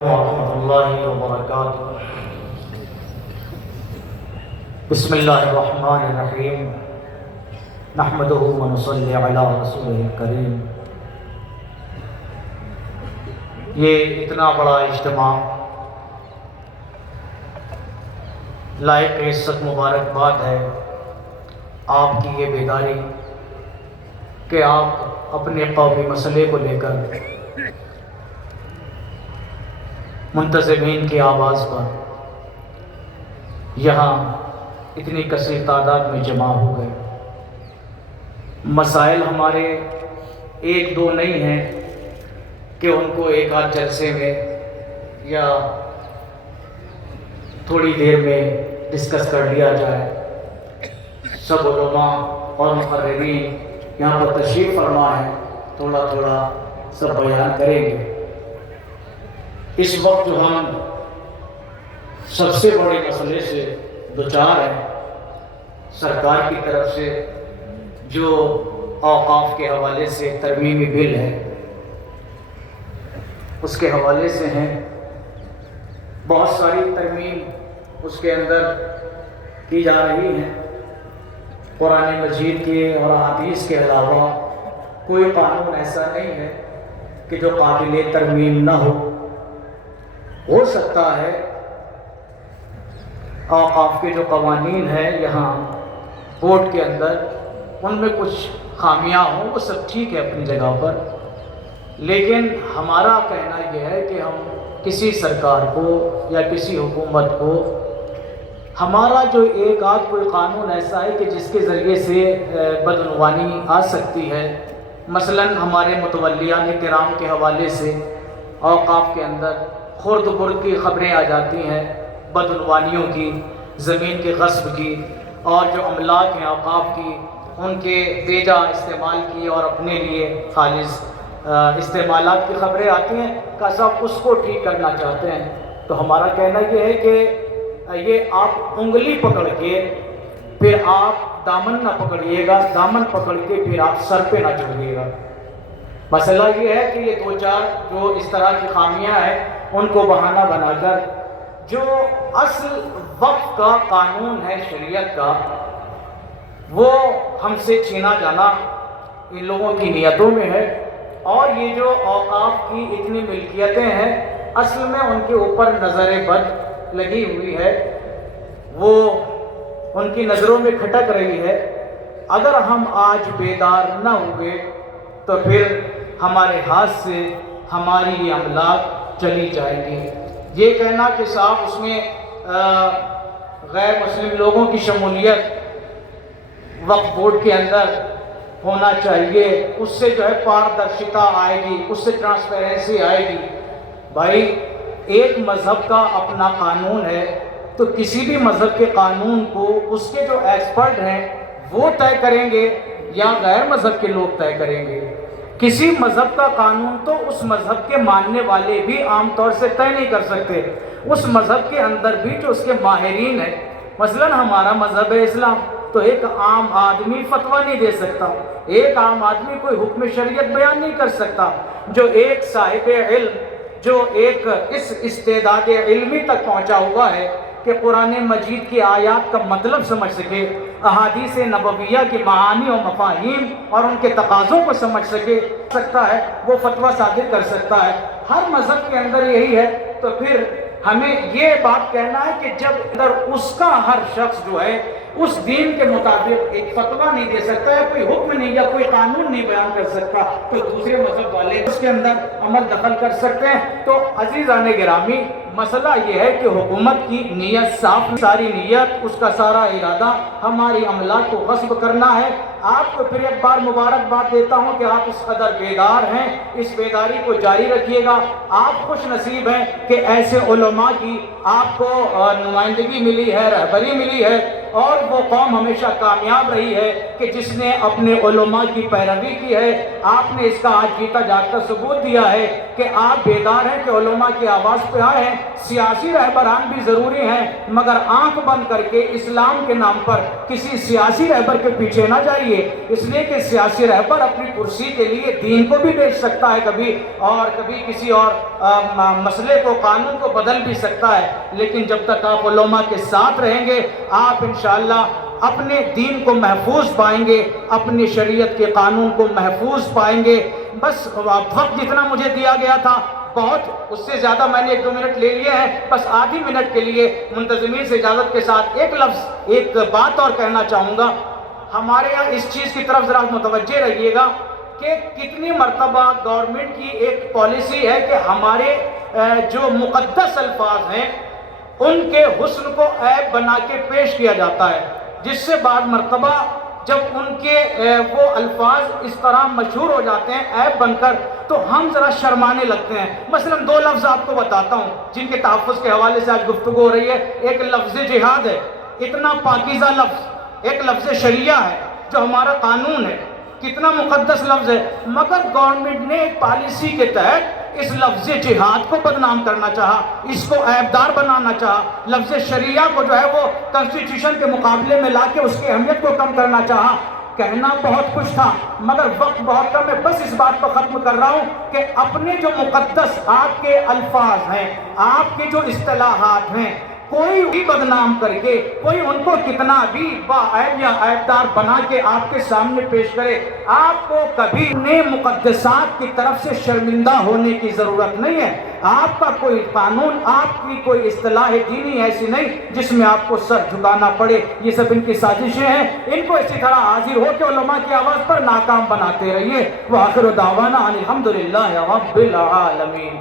ورحمۃ اللہ وبرکاتہ۔ بسم اللہ الرحمن الرحیم، نحمدہ ونصلی علی رسولہ الکریم۔ یہ اتنا بڑا اجتماع لائق عزت مبارکباد ہے آپ کی یہ بیداری کہ آپ اپنے قومی مسئلے کو لے کر منتظمین کی آواز پر یہاں اتنی کثیر تعداد میں جمع ہو گئے۔ مسائل ہمارے ایک دو نہیں ہیں کہ ان کو ایک آدھ جلسے میں یا تھوڑی دیر میں ڈسکس کر لیا جائے۔ سب علماء اور مقررین یہاں پر تشریف فرما ہے، تھوڑا تھوڑا سب بیان کریں گے۔ اس وقت جو ہم سب سے بڑے مسئلے سے دوچار ہیں، سرکار کی طرف سے جو اوقاف کے حوالے سے ترمیمی بل ہے اس کے حوالے سے ہیں۔ بہت ساری ترمیم اس کے اندر کی جا رہی ہیں۔ قرآن مجید کے اور حدیث کے علاوہ کوئی قانون ایسا نہیں ہے کہ جو قابل ترمیم نہ ہو سکتا ہے اوقاف کے جو قوانین ہیں یہاں بورڈ کے اندر ان میں کچھ خامیاں ہوں، وہ سب ٹھیک ہے اپنی جگہ پر، لیکن ہمارا کہنا یہ ہے کہ ہم کسی سرکار کو یا کسی حکومت کو ہمارا جو ایک آدھ کوئی قانون ایسا ہے کہ جس کے ذریعے سے بدعنوانی آ سکتی ہے، مثلاً ہمارے متولیان کرام کے حوالے سے اوقاف کے اندر خرد برد کی خبریں آ جاتی ہیں، بدعنوانیوں کی، زمین کے غصب کی، اور جو املاک ہیں اوقاف کی ان کے بیجا استعمال کی اور اپنے لیے خالص استعمالات کی خبریں آتی ہیں کہ سب اس کو ٹھیک کرنا چاہتے ہیں۔ تو ہمارا کہنا یہ ہے کہ یہ آپ انگلی پکڑ کے پھر آپ دامن نہ پکڑیے گا، دامن پکڑ کے پھر آپ سر پہ نہ چڑھیے گا۔ مسئلہ یہ ہے کہ یہ دو چار جو اس طرح کی خامیاں ہیں ان کو بہانہ بنا کر جو اصل وقت کا قانون ہے شریعت کا وہ ہم سے چھینا جانا ان لوگوں کی نیتوں میں ہے، اور یہ جو اوقاف کی اتنی ملکیتیں ہیں اصل میں ان کے اوپر نظر بد لگی ہوئی ہے، وہ ان کی نظروں میں کھٹک رہی ہے۔ اگر ہم آج بیدار نہ ہوئے تو پھر ہمارے ہاتھ سے ہماری یہ املاک چلی جائیں گی۔ یہ کہنا کہ صاحب اس میں غیر مسلم لوگوں کی شمولیت وقف بورڈ کے اندر ہونا چاہیے، اس سے جو ہے پاردرشتا آئے گی، اس سے ٹرانسپیرنسی آئے گی۔ بھائی ایک مذہب کا اپنا قانون ہے تو کسی بھی مذہب کے قانون کو اس کے جو ایکسپرٹ ہیں وہ طے کریں گے یا غیر مذہب کے لوگ طے کریں گے؟ کسی مذہب کا قانون تو اس مذہب کے ماننے والے بھی عام طور سے طے نہیں کر سکتے، اس مذہب کے اندر بھی جو اس کے ماہرین ہیں، مثلاً ہمارا مذہب ہے اسلام، تو ایک عام آدمی فتویٰ نہیں دے سکتا، ایک عام آدمی کوئی حکم شریعت بیان نہیں کر سکتا۔ جو ایک صاحب علم جو ایک اس استعداد علمی تک پہنچا ہوا ہے کہ قرآن مجید کی آیات کا مطلب سمجھ سکے، احادیث نبویہ کی معانی و مفاہیم اور ان کے تقاضوں کو سمجھ سکتا ہے، وہ فتویٰ صادر کر سکتا ہے۔ ہر مذہب کے اندر یہی ہے، تو پھر ہمیں یہ بات کہنا ہے کہ جب اندر اس کا ہر شخص جو ہے اس دین کے مطابق ایک فتویٰ نہیں دے سکتا ہے، کوئی حکم نہیں یا کوئی قانون نہیں بیان کر سکتا، تو دوسرے مذہب والے اس کے اندر عمل دخل کر سکتے ہیں۔ تو عزیزان گرامی، مسئلہ یہ ہے کہ حکومت کی نیت صاف، ساری نیت، اس کا سارا ارادہ ہماری املاک کو غصب کرنا ہے۔ آپ کو پھر ایک بار مبارکباد دیتا ہوں کہ آپ اس قدر بیدار ہیں، اس بیداری کو جاری رکھیے گا۔ آپ خوش نصیب ہیں کہ ایسے علماء کی آپ کو نمائندگی ملی ہے، رہبری ملی ہے، اور وہ قوم ہمیشہ کامیاب رہی ہے کہ جس نے اپنے علماء کی پیروی کی ہے۔ آپ نے اس کا آج جیتا جاگتا ثبوت دیا ہے کہ آپ بیدار ہیں کہ علماء کی آواز پہ آئے ہیں. سیاسی رہبران بھی ضروری ہیں مگر آنکھ بند کر کے اسلام کے نام پر کسی سیاسی رہبر کے پیچھے نہ جائیے، اس لیے کہ سیاسی رہبر اپنی کرسی کے لیے دین کو بھی بیچ سکتا ہے کبھی، اور کبھی کسی اور مسئلے کو، قانون کو بدل بھی سکتا ہے. لیکن جب تک آپ علماء کے ساتھ رہیں گے آپ انشاءاللہ اپنے دین کو محفوظ پائیں گے، اپنی شریعت کے قانون کو محفوظ پائیں گے. بس وقت جتنا مجھے دیا گیا تھا بہت، اس سے زیادہ میں نے 1-2 منٹ لے لیے ہیں. بس آدھی منٹ کے لیے منتظمین سے اجازت کے ساتھ ایک بات اور کہنا چاہوں گا. ہمارے یہاں اس چیز کی طرف ذرا متوجہ رہیے گا کہ کتنی مرتبہ گورنمنٹ کی ایک پالیسی ہے کہ ہمارے جو مقدس الفاظ ہیں ان کے حسن کو عیب بنا کے پیش کیا جاتا ہے، جس سے بعض مرتبہ جب ان کے وہ الفاظ اس طرح مشہور ہو جاتے ہیں عیب بن کر تو ہم ذرا شرمانے لگتے ہیں. مثلا 2 لفظ آپ کو بتاتا ہوں جن کے تحفظ کے حوالے سے آج گفتگو ہو رہی ہے. ایک لفظ جہاد ہے، اتنا پاکیزہ لفظ. ایک لفظ شریعہ ہے جو ہمارا قانون ہے، کتنا مقدس لفظ ہے، مگر گورنمنٹ نے ایک پالیسی کے تحت اس لفظ جہاد کو بدنام کرنا چاہا، اس کو عیبدار بنانا چاہا. لفظ شریعہ کو جو ہے وہ کنسٹیٹیوشن کے مقابلے میں لا کے اس کی اہمیت کو کم کرنا چاہا. کہنا بہت کچھ تھا مگر وقت بہت کم ہے. بس اس بات کو ختم کر رہا ہوں کہ اپنے جو مقدس آپ کے الفاظ ہیں، آپ کے جو اصطلاحات ہیں، کوئی بھی بدنام کر کے، کوئی ان کو کتنا بھی باعیب یا عیبدار بنا کے آپ کے سامنے پیش کرے، آپ کو کبھی اپنے مقدسات کی طرف سے شرمندہ ہونے کی ضرورت نہیں ہے. آپ کا کوئی قانون، آپ کی کوئی اصطلاح دینی ایسی نہیں جس میں آپ کو سر جھکانا پڑے. یہ سب ان کی سازشیں ہیں، ان کو اسی طرح حاضر ہو کے علماء کی آواز پر ناکام بناتے رہیے. وآخر دعوانا ان الحمدللہ رب العالمین.